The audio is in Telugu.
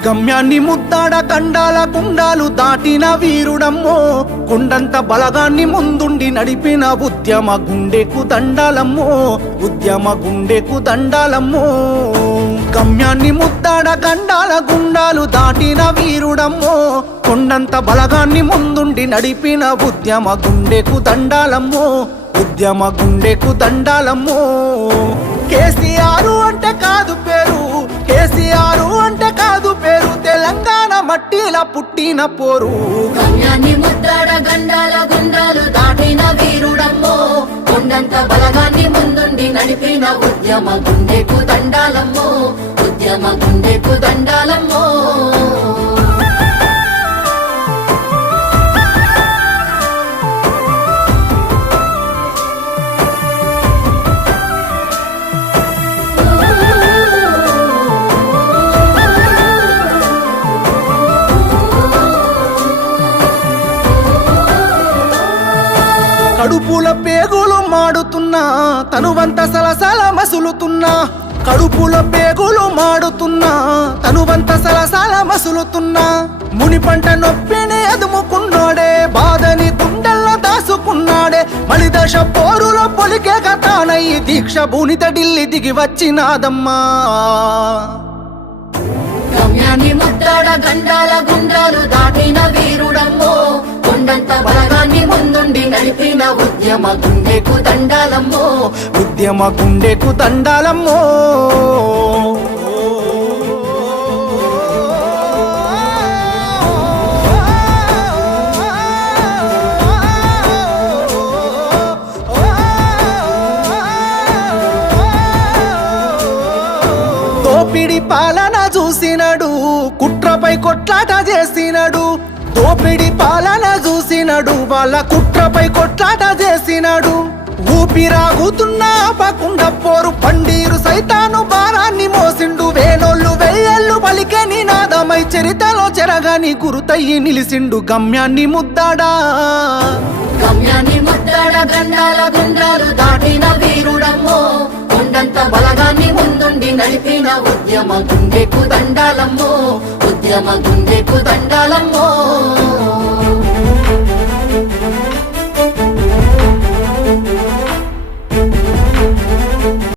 గమ్యాన్ని ముద్దాడ గండాల గుండాలు దాటిన వీరుడమ్మో, కొండంత బలగాన్ని ముందుండి నడిపిన ఉద్యమ గుండెకు దండాలమ్మో, ఉద్యమ గుండెకు దండాలమ్మో. గమ్యాన్ని ముద్దాడ గండాల గుండాలు దాటిన వీరుడమ్మో, కొండంత బలగాన్ని ముందుండి నడిపిన ఉద్యమ గుండెకు దండాలమ్మో, ఉద్యమ గుండెకు దండాలమ్మో. కేసీఆర్ అంటే కాదు పేరు, కేసీఆర్ అంటే కాదు పేరు, తెలంగాణ మట్టిల పుట్టిన పోరు. గమ్యాన్ని ముద్దాడ గండాల గుండాలు దాటిన వీరుడమ్మో, కొండంత బలగాన్ని ముందుండి నడిపిన ఉద్యమ గుండెకు దండాలమ్మో, ఉద్యమ గుండెకు దండాలమ్మో. కడుపుల పేగులు మాడుతున్నా, తనువంత సలసల మసులుతున్నా, కడుపుల పేగులు మాడుతున్నా, తనువంత సలసల మసులుతున్నా. ముని పంట నొప్పిని అదుముకున్నాడే, బాధని గుండెల్లో దాసుకున్నాడే, మలిదశ పోరులో పొలికే కథానయ్యి దీక్ష భూనిత ఢిల్లీ దిగి వచ్చినాదమ్మా. గమ్యాన్ని ముద్దాడ గండాల గుండాలు దాటిన వీరుడమ్మో, కొండంత బలగాన్ని ముందుండి నడిపిన ఉద్యమ గుండెకు దండాలమ్మో, ఉద్యమ గుండెకు దండాలమ్మో. దోపిడి పాలన చూసినడు, కుట్రపై కొట్లాట చేసినడు, దోపిడి పాలన చూసినడు, వాళ్ళ కుట్రపై కొట్లాట చేసినాడు. ఊపిరాగుతున్నా ఆపకుండా పోరు పండీరు సైతాను భారాన్ని మోసిండు, వేనోళ్ళు వెయ్యేళ్ళు పలికే నినాదమై చరితలో చెరగాని గురుతయ్యి నిలిసిండు. గమ్యాన్ని ముద్దాడా గమ్యాన్ని ముద్దాడ గండాల గుండాలు దాటిన వీరుడమ్మో, కొండంత బలగాన్ని ముందుండి నడిపిన ఉద్యమ గుండెకు దండాలమ్మో, ఉద్యమ గుండెకు దండాలమ్మో.